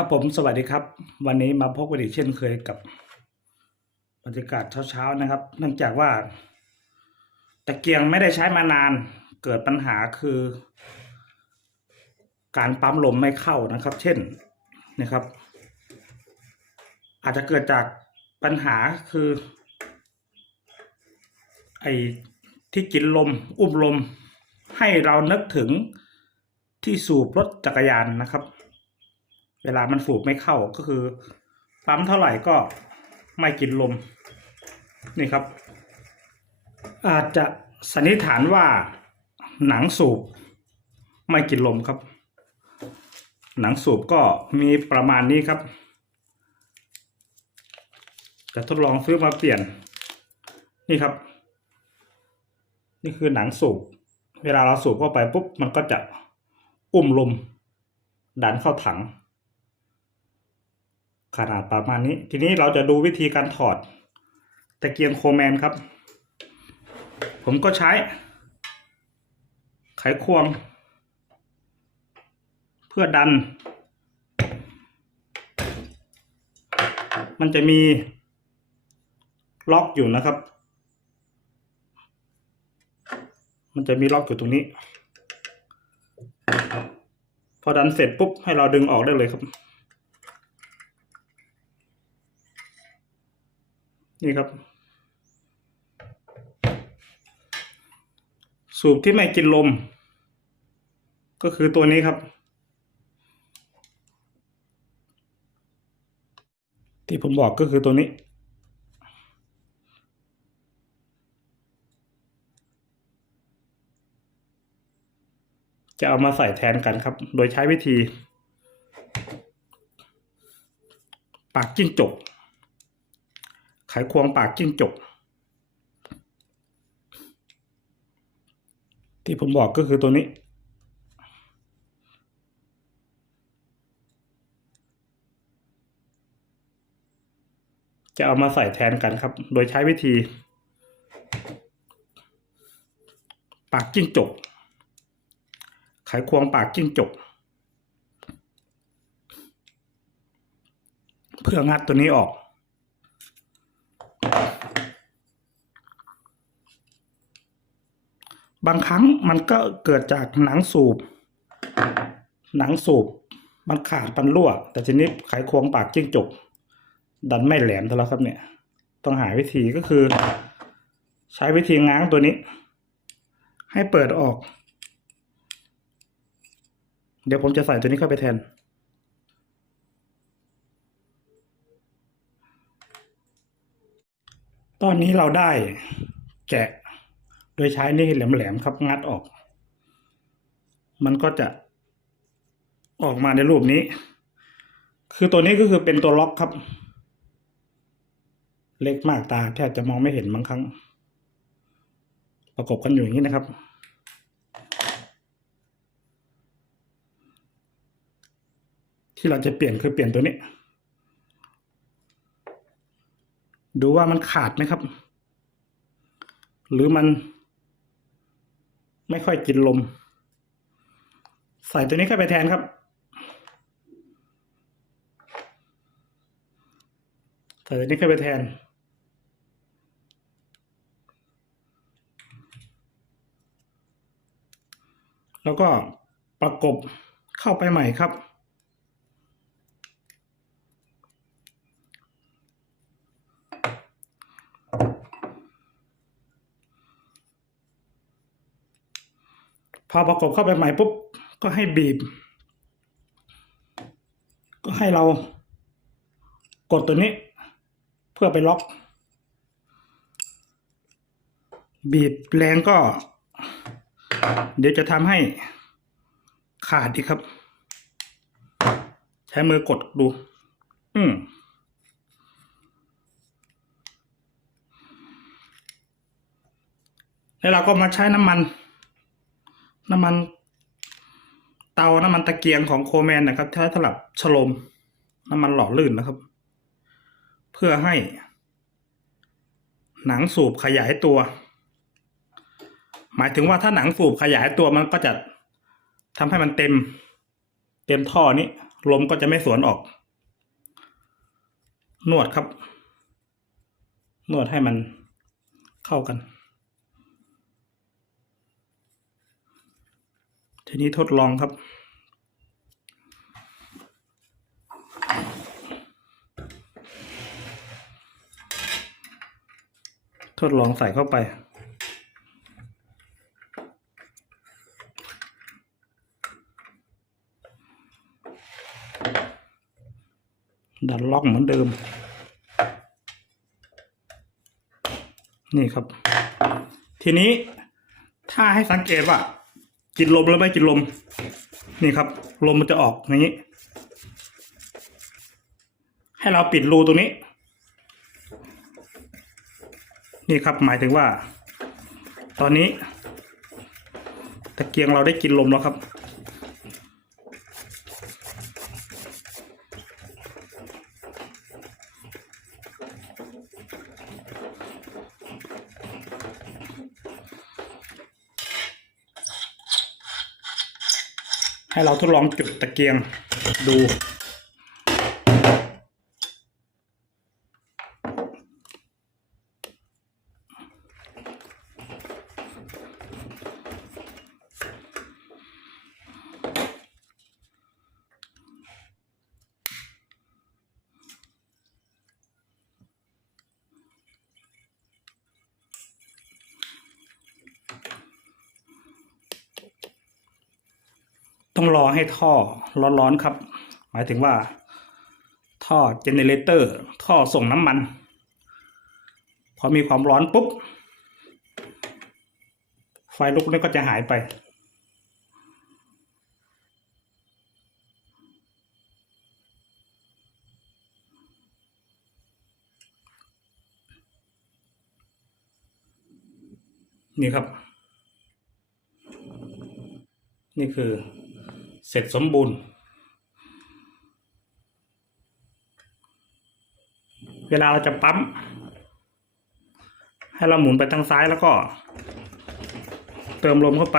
ครับผมสวัสดีครับ วันนี้มาพบกันอีกเช่นเคยกับบรรยากาศเช้าๆนะครับ เนื่องจากว่าตะเกียงไม่ได้ใช้มานาน เกิดปัญหาคือ การปั๊มลมไม่เข้านะครับ เช่นนะครับ อาจจะเกิดจากปัญหาคือ ไอ้ที่กินลม อุ้มลม ให้เรานึกถึงที่สูบรถจักรยานนะครับ เวลามันสูบไม่เข้าก็คือปั๊มเท่าไหร่ก็ไม่กินลม นี่ครับ อาจจะสันนิษฐานว่าหนังสูบไม่กินลมครับ หนังสูบก็มีประมาณนี้ครับ จะทดลองซื้อมาเปลี่ยน นี่ครับ นี่คือหนังสูบ เวลาเราสูบเข้าไปปุ๊บมันก็จะอุ้มลมดันเข้าถัง ขนาดประมาณนี้ ทีนี้เราจะดูวิธีการถอดตะเกียงโคแมนครับ ผมก็ใช้ ไขควง เพื่อดัน มันจะมีล็อกอยู่นะครับ มันจะมีล็อกอยู่ตรงนี้ พอดันเสร็จปุ๊บให้เราดึงออกได้เลยครับ นี่ครับ สูบที่ไม่กินลม ก็คือตัวนี้ครับ ที่ผมบอกก็คือตัวนี้ จะเอามาใส่แทนกันครับ โดยใช้วิธี ปากจิ้งจก ไขควงปากจิ้งจก ที่ผมบอกก็คือตัวนี้ จะเอามาใส่แทนกันครับ โดยใช้วิธี ปากจิ้งจก ไขควงปากจิ้งจก เพื่องัดตัวนี้ออก บางครั้งมันก็เกิดจากหนังสูบ หนังสูบมันขาดมันรั่ว แต่ทีนี้ไขควงปากจิ้งจก ดันไม่แหลมเท่าแล้วครับเนี่ย ต้องหาวิธีก็คือ ใช้วิธีง้างตัวนี้ ให้เปิดออก เดี๋ยวผมจะใส่ตัวนี้เข้าไปแทน ตอนนี้เราได้แกะ โดยใช้นี่แหลมๆครับงัดออก มันก็จะออกมาในรูปนี้ คือตัวนี้ก็คือเป็นตัวล็อกครับ เล็กมากตาแทบจะมองไม่เห็นบางครั้ง ประกบกันอยู่อย่างนี้นะครับ ที่เราจะเปลี่ยนคือเปลี่ยนตัวนี้ ดูว่ามันขาดไหมครับ หรือมัน ไม่ค่อยกินลม ใส่ตัวนี้เข้าไปแทนครับ ใส่ตัวนี้เข้าไปแทน แล้วก็ประกบเข้าไปใหม่ครับ พอประกบเข้าไปใหม่ปุ๊บก็ให้บีบ ก็ให้เรากดตัวนี้ เพื่อไปล็อก บีบแรงก็ เดี๋ยวจะทำให้ขาดอีครับ ใช้มือกดดู อืมแล้วเราก็มาใช้น้ำมัน น้ำมันเตาน้ำมันตะเกียงของโคแมนนะครับใช้สำหรับฉลมน้ำมันหล่อลื่นนะครับ เพื่อให้ หนังสูบขยายตัว หมายถึงว่าถ้าหนังสูบขยายตัวมันก็จะทำให้มันเต็ม เต็มท่อนี้ลมก็จะไม่สวนออก นวดครับ นวดให้มันเข้ากัน ทีนี้ทดลองครับ ทดลองใส่เข้าไป ดันล็อกเหมือนเดิม นี่ครับ ทีนี้ถ้าให้สังเกตว่า กินลมแล้วไม่กินลม นี่ครับ ลมมันจะออกอย่างนี้ ให้เราปิดรูตรงนี้ นี่ครับหมายถึงว่า ตอนนี้ตะเกียงเราได้กินลมแล้วครับ ให้เราทดลองจุดตะเกียงดู ต้องรอให้ท่อร้อนๆครับ หมายถึงว่า ท่อเจเนเรเตอร์ ท่อส่งน้ำมัน พอมีความร้อนปุ๊บ ไฟลุกนี่ก็จะหายไป นี่ครับ นี่คือ เสร็จสมบูรณ์ เวลาเราจะปั๊ม ให้เราหมุนไปทางซ้ายแล้วก็ เติมลมเข้าไป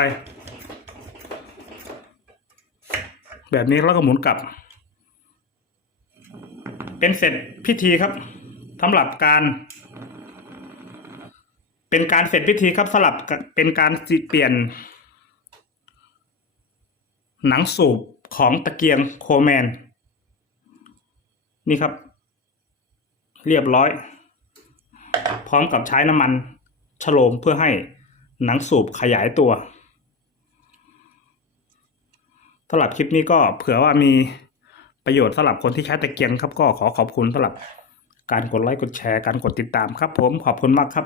แบบนี้แล้วก็หมุนกลับ เป็นเสร็จพิธีครับสำหรับการเป็นการเสร็จพิธีครับสลับกับเป็นการเปลี่ยน หนังสูบของตะเกียงโคแมน นี่ครับ เรียบร้อย พร้อมกับใช้น้ำมันฉโลมเพื่อให้หนังสูบขยายตัวสำหรับคลิปนี้ก็เผื่อว่ามีประโยชน์สำหรับคนที่ใช้ตะเกียงครับ ก็ขอขอบคุณสำหรับการกดไลค์กดแชร์การกดติดตามครับ ผมขอบคุณมากครับ